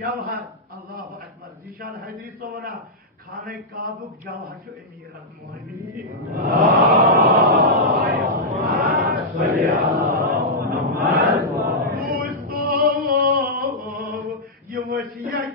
Jawhar, Allahu Akbar. Zishan Haydari Sovana, Khane Kabuk Jawhar to Emir al-Mu'minin. You was yet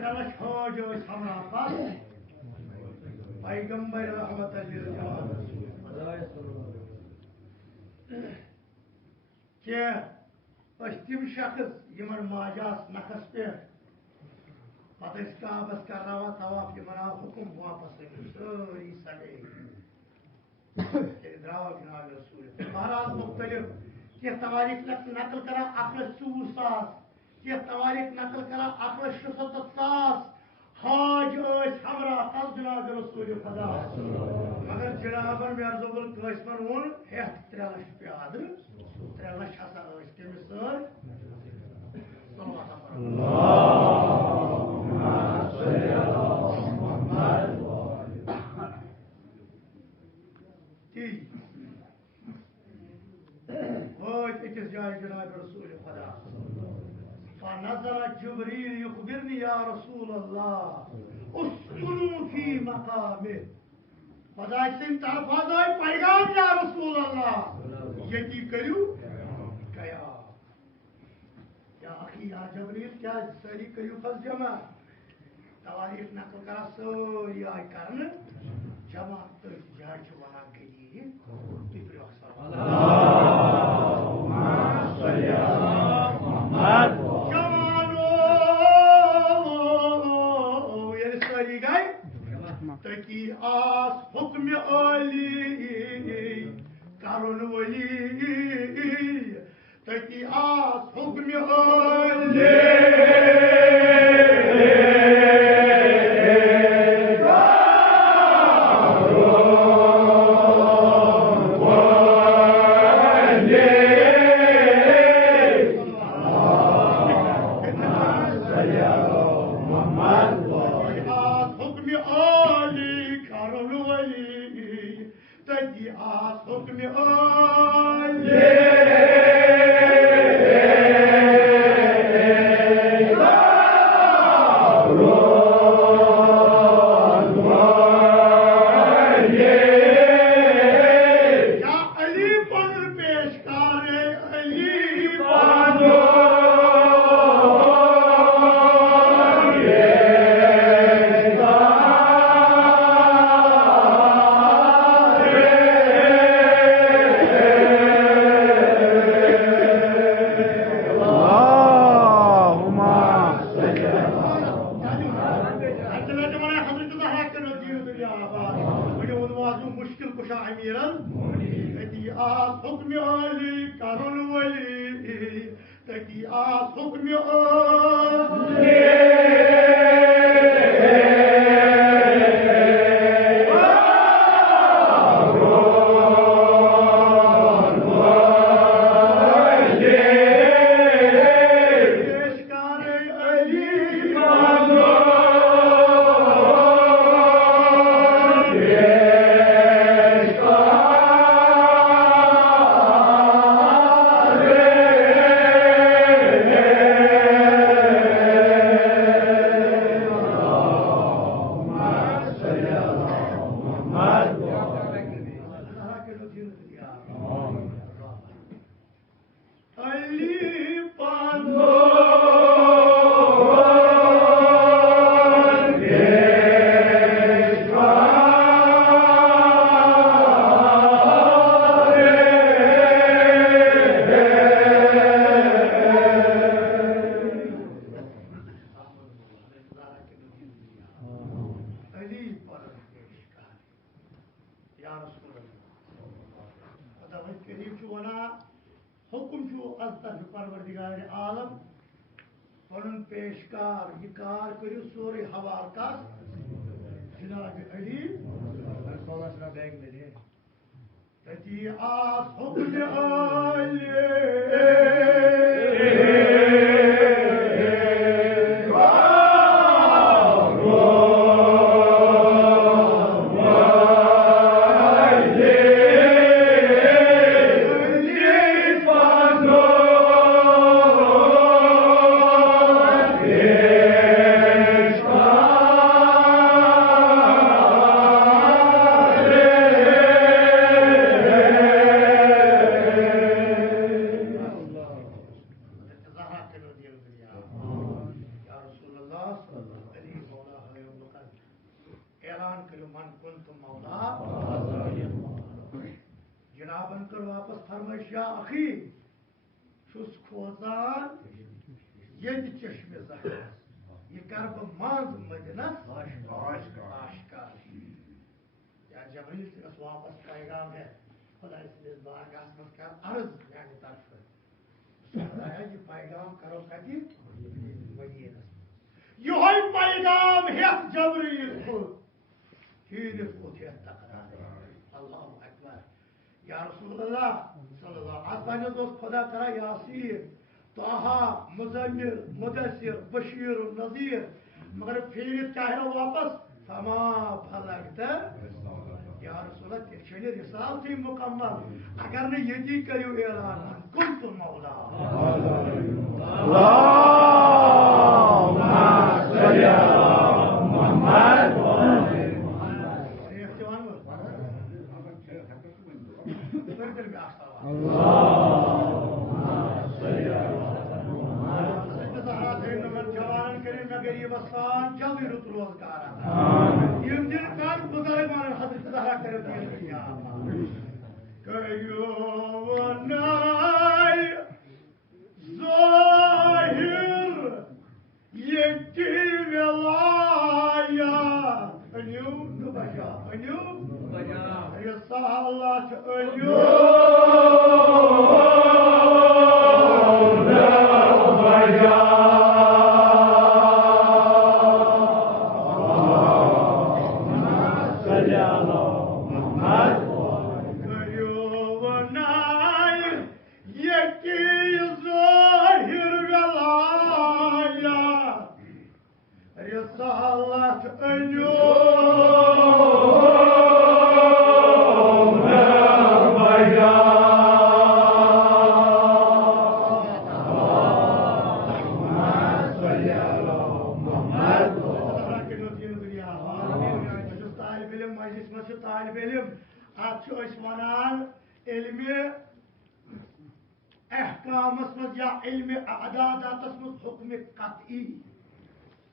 3 लक्ष जो हमरा पास पैगंबर रहमत लिल के तिम शख्स यमन माजास नखस पे पत काबस करावा तवाफ यमन हुक्म वापस सारी सगे द्राव जनाब रसूल बहरहाल मुख्तलिफ के तवारीख नकल करा 1,24,000 के तवारीख नकल करा 1,67,000 हाज हमरा कल जनाब रसूल खुदा मगर जनाबन में अर्जुल कस्मन वोन 3 लक्ष प्याद 3 लक्ष हसा तमिस अकिस जाए जनाब रसूल खुदा फनज़ल जिब्रील युखबिरनी या रसूल अल्लाह उस्कुनु फी मकामे खुदा सिंह तरफ आए पैगाम या रसूल अल्लाह यती करू कया या अखी या जिब्रील क्या सारी करू फस जमा तवारीख नकल करा सारी आय करन जमा तो जाय छ वना गई तिब्र तकी आस हुक्म अली कारुन वली तकी आस हुक्म अली ऐलान करो मन कुंतु मौला जनाबन कर वापस फरमाइश या अखी छुस खोजान ये चश्मे ज़हर ये कर बंद मदीनस आशकार या जबरील से वापस पैगाम है खुदा इस बारगाह में कर अर्ज यानी तरफ है ये पैगाम करो कदी मदीनस योही पैगाम है जबरील को हीनिस को थे तकरार अल्लाहु अकबर या रसूलुल्लाह सल्लल्लाहु अलैहि वसल्लम दोस्त खुदा करा यासीन ताहा मुज़म्मिल मुदस्सिर बशीर नज़ीर मगर फिर चाहे वापस फमा फलकता या रसूलल्लाह तेरे रिसाल थी मुकम्मल अगर ने यही करियो ऐलान कुंतु मौला अल्लाहुम्मा सल्ली अला मुहम्मद गरीब आसान जल्दी रुत रोजगार यम दिन कर बुजुर्ग मान हजरत ज़हरा कर दिया कयो वनाय ज़ाहिर यति विलाया अन्यू बजा ये सालात अन्यू बजा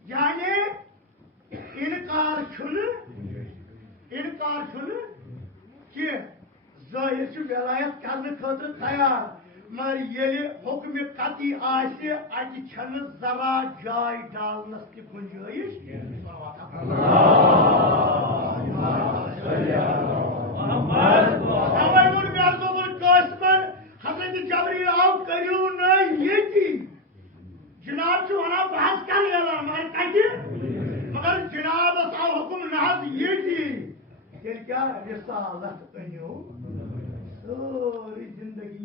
यानी इनकार कि ज़ाहिर विलायत करने खतर तैयार मगर ये हुक्म कती आसे अति छन जरा जाय डालनस की गुंजाइश हजरत जबरील आओ करियो न ये जनाब से वना बहस कर लिया मगर जनाब आओ हुक्म नहज ये तेल क्या रिसालत अनियो सारी जिंदगी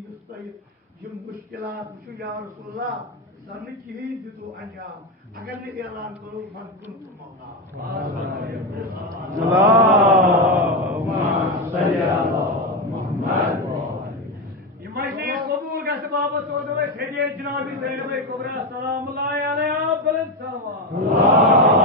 ये मुश्किलात या रसूलल्लाह सन कहीं दितो अंजाम अगर ने ऐलान करो मन कुंतु मौला अल्लाहुम्मा सल्ली अला मुहम्मद कबूल गस बाबत तो सैयद जनाब सैयद कुबरा सलाम अलैहि अफजल सलावत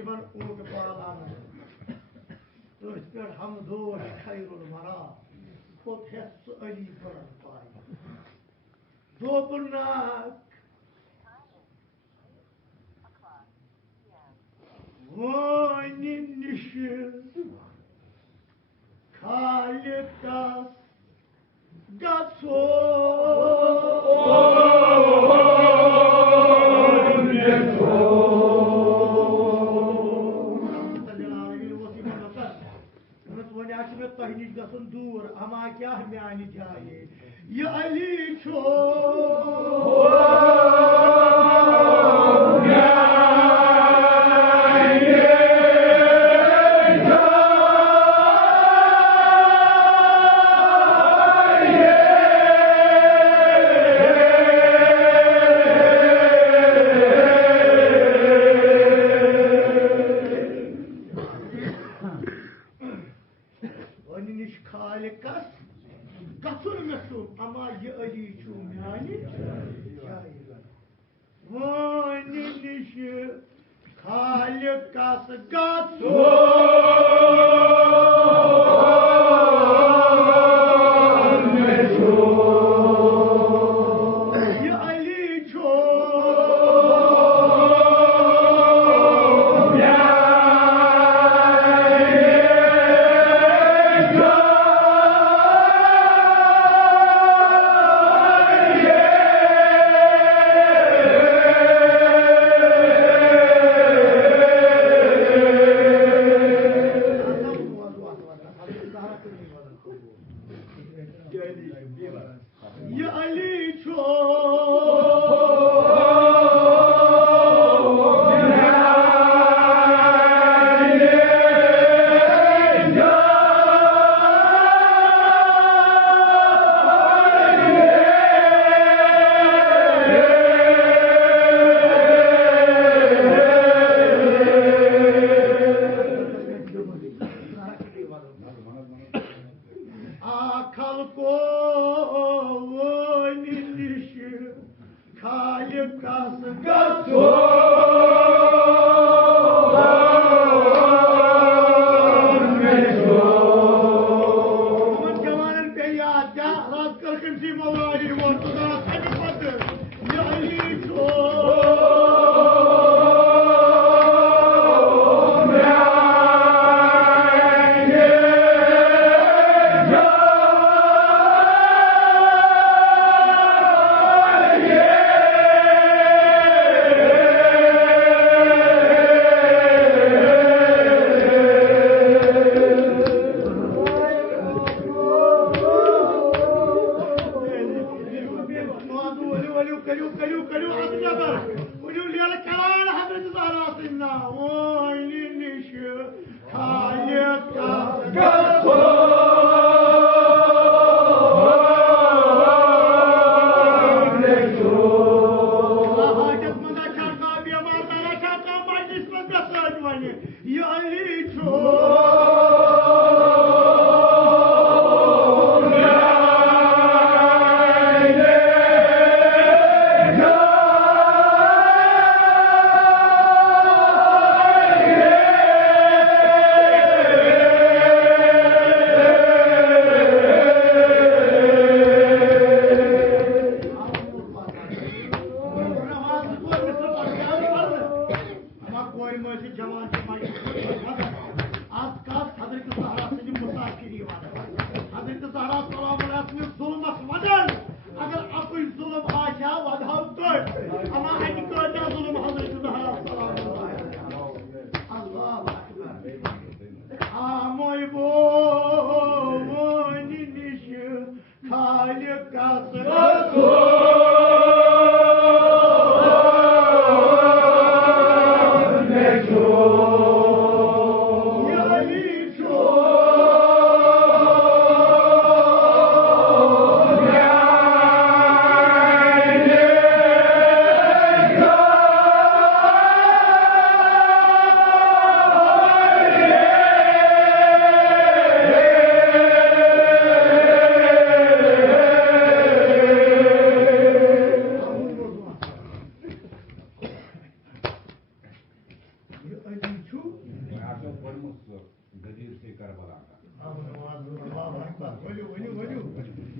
तमन ऊँट पालान तो हम दोष खैरुल मरा खुद है अली पर पाए दोपनाक वानी निश खालिकास गसो तह नश गन दूर अमा क्या म्यान जाए ये अली छो गदीर से करबला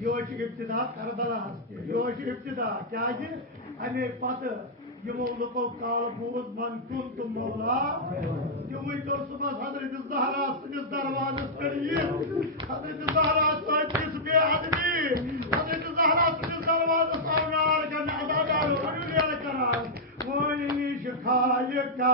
योश इब्तिदा करबला योश इब्तिदा क्या अमे पत यमो लुको काल बूज मन कुंत मौला तिमुई कर सुबह हजरत ज़हरा सनिस दरवाज़स पे हजरत ज़हरा सनिस बे आदमी हजरत ज़हरा सनिस दरवाज़स आवनार का अदादार वनुलियर करार मोनी शिखाय का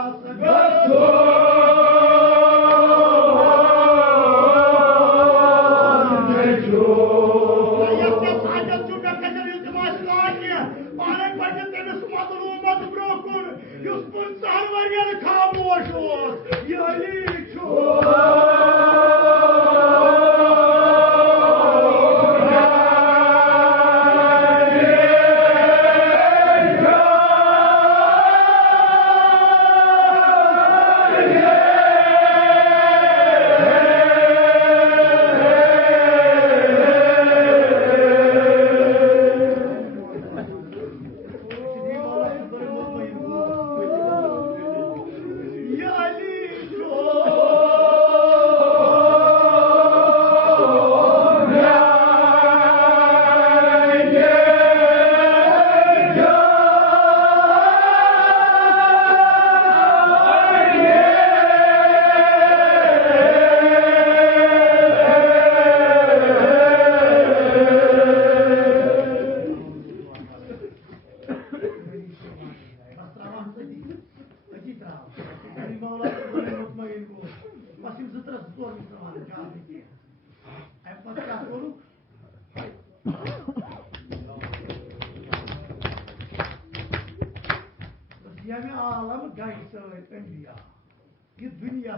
ये दुनिया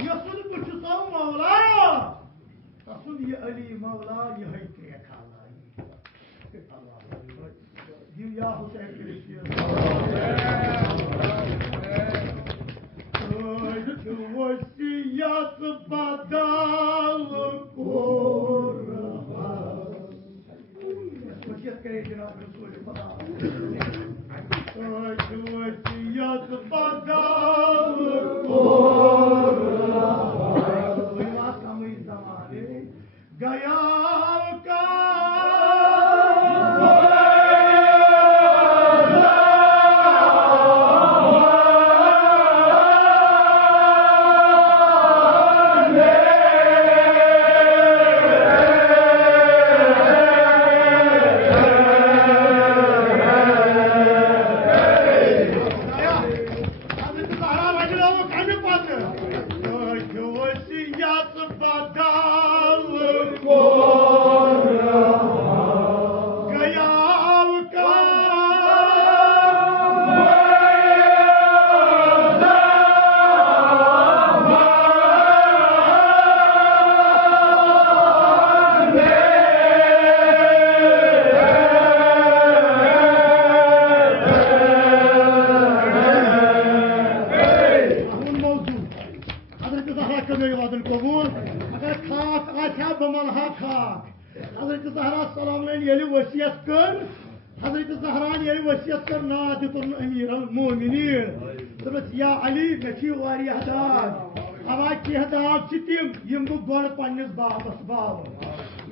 यसुन बुचुसा मौला तसुन ये अली मौला ये है के खाला ये या हुसैन क्रिश्चियन तो वसियत बदल को रहा वसियत करे जनाब रसूल खुदा वसियत बदल को रहा कमी ज़माने गया का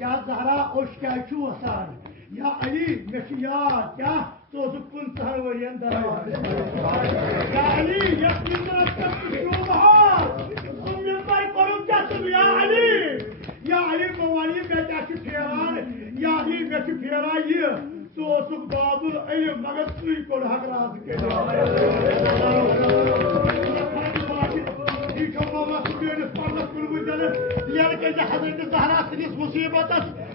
या ज़हरा ओश क्या वसान या अली मे याद क्या तो 50 वरियन दरवाज़ या अली या अली मवाली मे क्या फेरान या अली मे फेरा ये तो बाबुल इल्म मगर तुई को हक राज के हजरत ज़हरा सनिस मुसीबत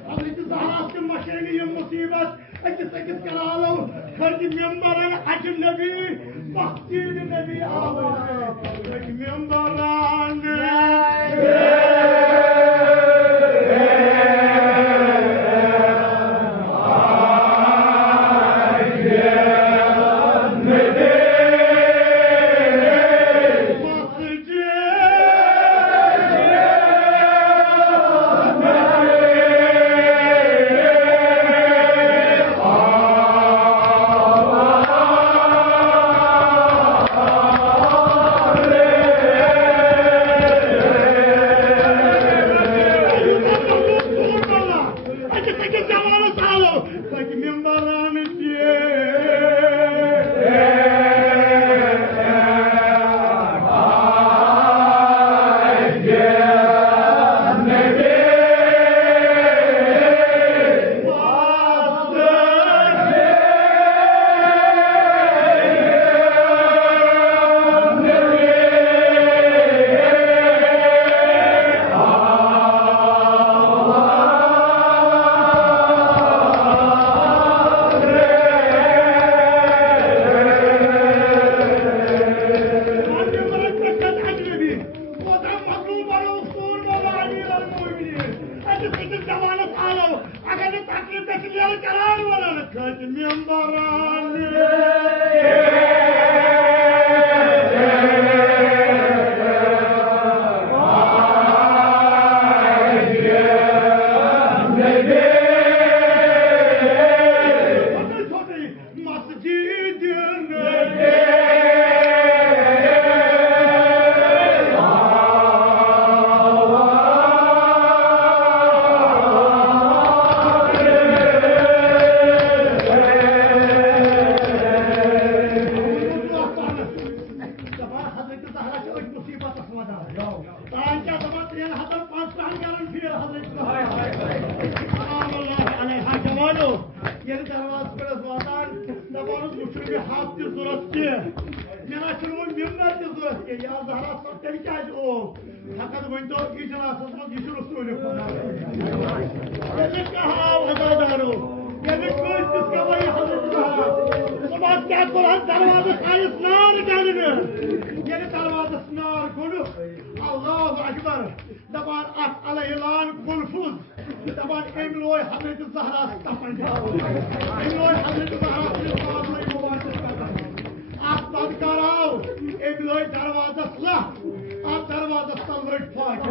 हजरत ज़हरा से मशेनी ये मुसीबत अकिस करालो खर्च मेंबर अजनबी बख्तीर नबी आवाज मेंबरान या ज़हरा सब तेरी क्या ओ हक़त वंतो इजलास में यह रसूल खुदा ये कहा वफादारो ये कोई किसका वही हजरत कहा समाज क्या कुरान दरवाजा खाइस नार गाने ये दरवाजा नार गुनु अल्लाहु अकबर दबान अक अलैलान कुलफुज दबान एमलोय हजरत ज़हरा तपन एमलोय हजरत ज़हरा ने मुबारक करता आप बंद कराओ एमलोय दरवाजा ला आप दरवाजा तलवट फाक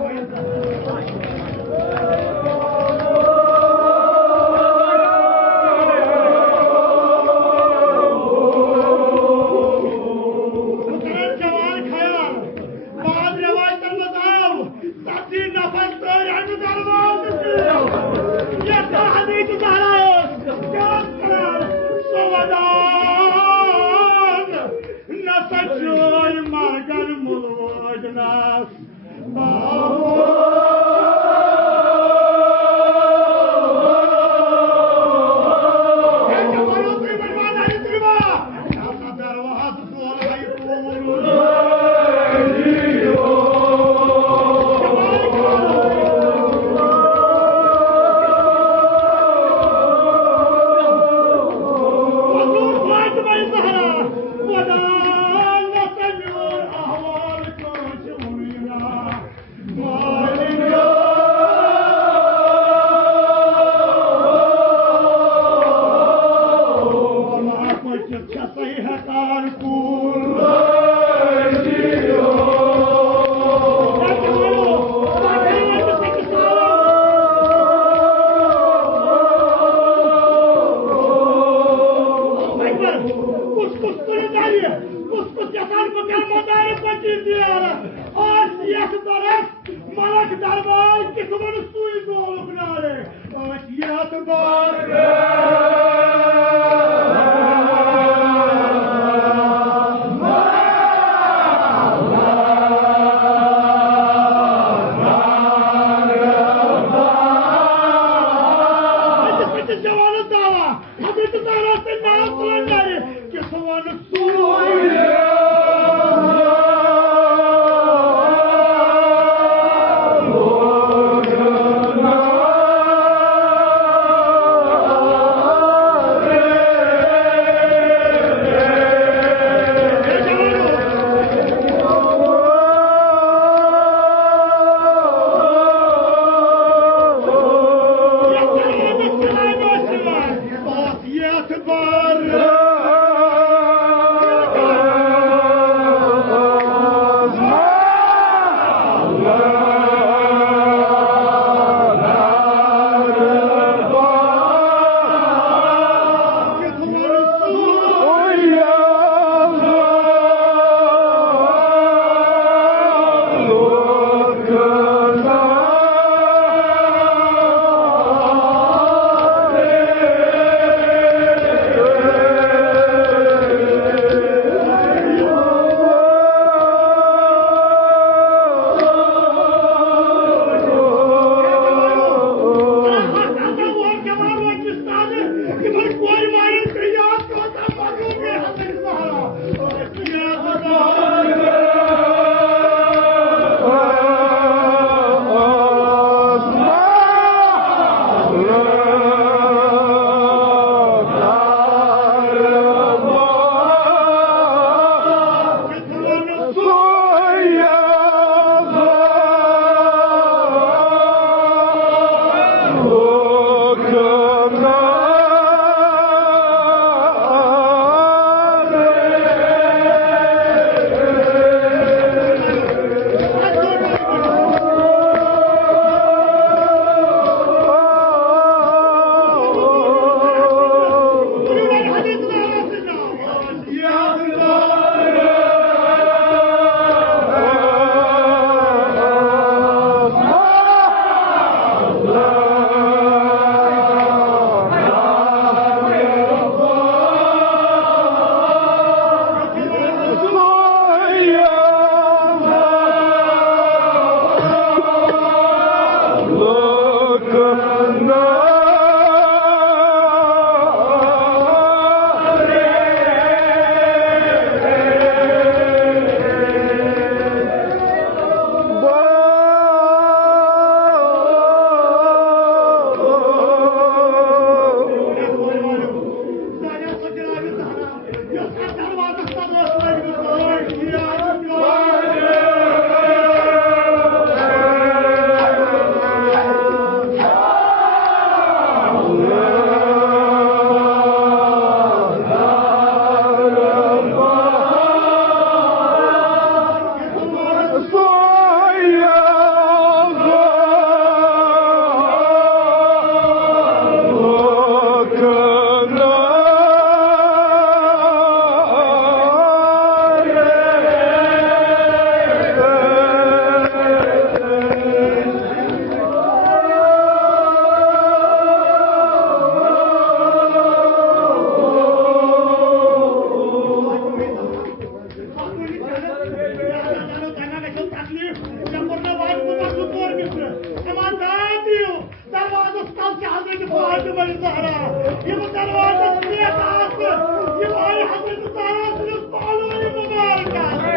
فاطمة الزهراء يبقى دروازة البيت عاصر يبقى هي حضرة الزهراء تنصب على المباركة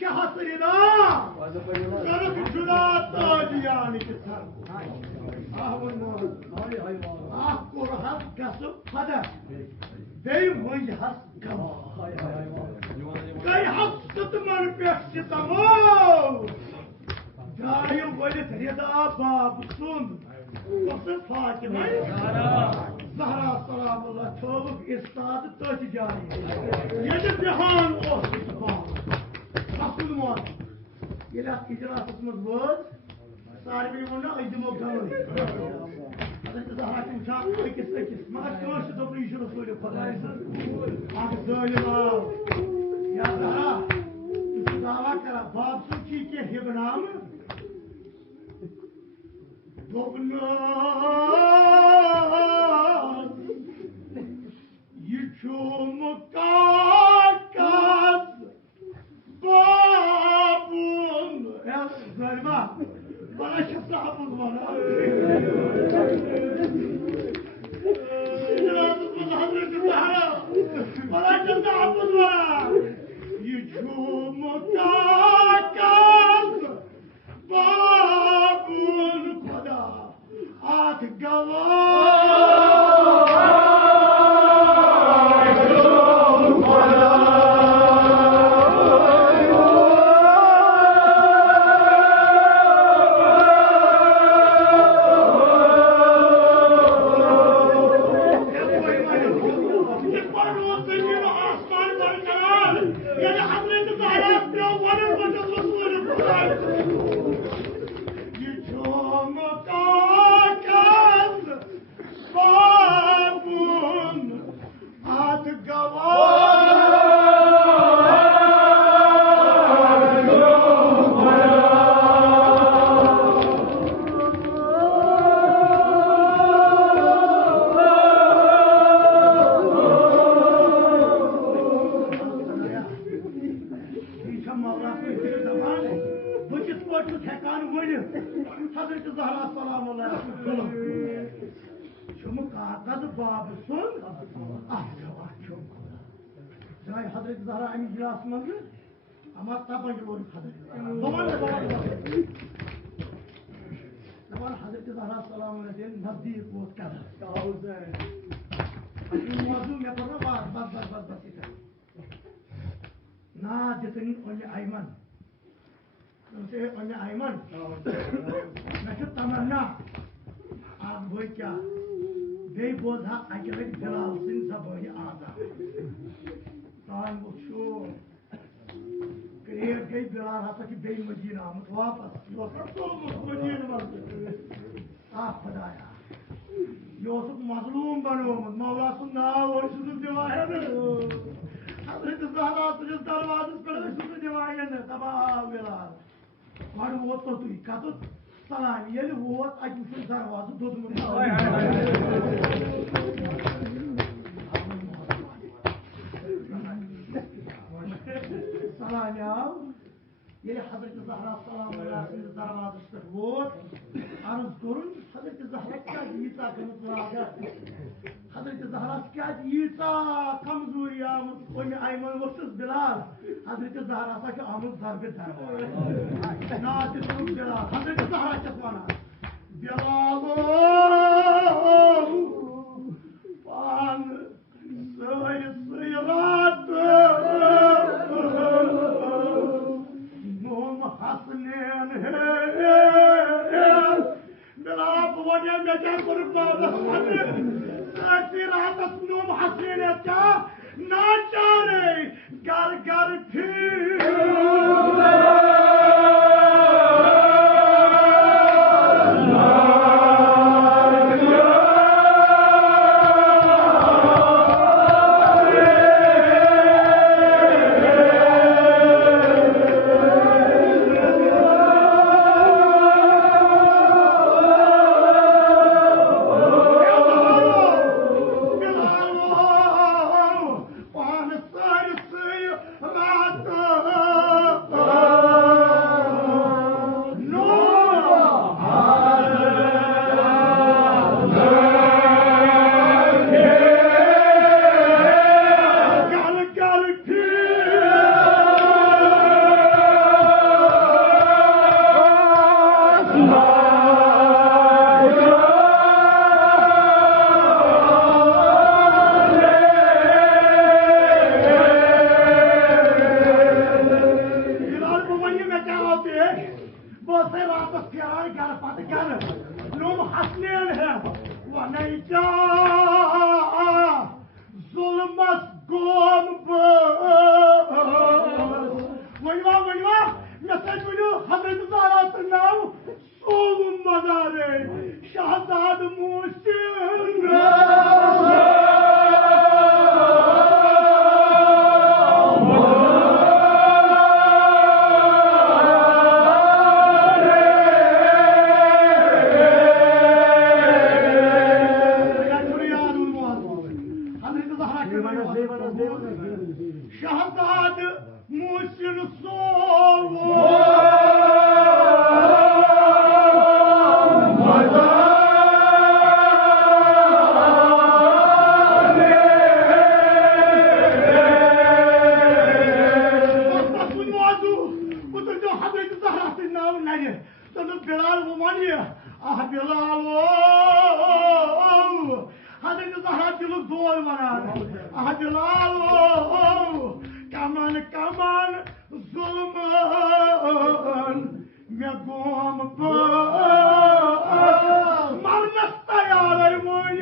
شخص رضا سرق جلات تاجياني كسر أقول حق كسب خدا بيم وي حق كما كي حق ستمر بيشتمو جايم ولد رضا باب سند وصف فاطمة زهرا سلام الله توبك استاد تاجياني يجب جهان أوصفها أقول مواد يلاك إجراء اسمه بود صار بيمونا أيدمو كامل هذا تظهر كمشان أكس ما أشتوش دبريش رسول الله أكزول يا زهرا استدعوا كرا باب سوچي के हिबनाम दोगना ये चुमकाकात babun ya Zalima bana şapsahapız bana İnanatımız Hazreti Zahra bana şapsahapız bana Yıçumukakat babun koda at Hazreti Zahra aynı cilasmandı ama tabanca olur Hazreti Zaman Hazreti Zahra salamu aleyhi nazdir boz kadar mazlum yaparına var bas Nacetin onye ayman onye ayman Mesut tamanna आप वो क्या बे बोधा अकेले जलाल सिंह सब वही आता तान वो show create कई जलाल हाथा की बे मजीना मत वापस तो मजीन मत आप पढ़ाया योसुफ मज़लूम बनो मत मौला सुन्ना वो शुद्ध दिवाया न हज़रत ज़हरा तुझे दरवाज़े पर शुद्ध दिवाया न तबाह जलाल वाडू वो तो तू इकातो Salam, yeli huat acısı zarvazı dodumun. Salam ya. Yeli Hazreti Zahra salamu aleyhi zarvazı huat. Arz kurun Hazreti Zahra kâd yita kamzuriya. Hazreti Zahra kâd yita kamzuriya. Oy ayman vaqtız Bilal. Hazreti Zahra ki amul zarbe darva. Naati turum Bilal. Hazreti Zahra çatmana. Bilal'ım. Fan sıyrırat. Num hasnen Bilal bu vajah mekan kurup bağlı. Sıyrırat num hasnen etça. Naçare gar gar phir بوسي رابط فيران قال فاتقال نوم حسنين هم ونيجا ظلمت قوم بس ويوا نسجلوا حضرت زهرة النام صوم مداري شهزاد موسين شهزاد موسين الصوم بلال ومانية بلال هذا الظهر جلوك دول منان بلال كمان ظلمان مقوم مرنستا يا ريمون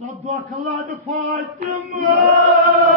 صدق الله فاطمة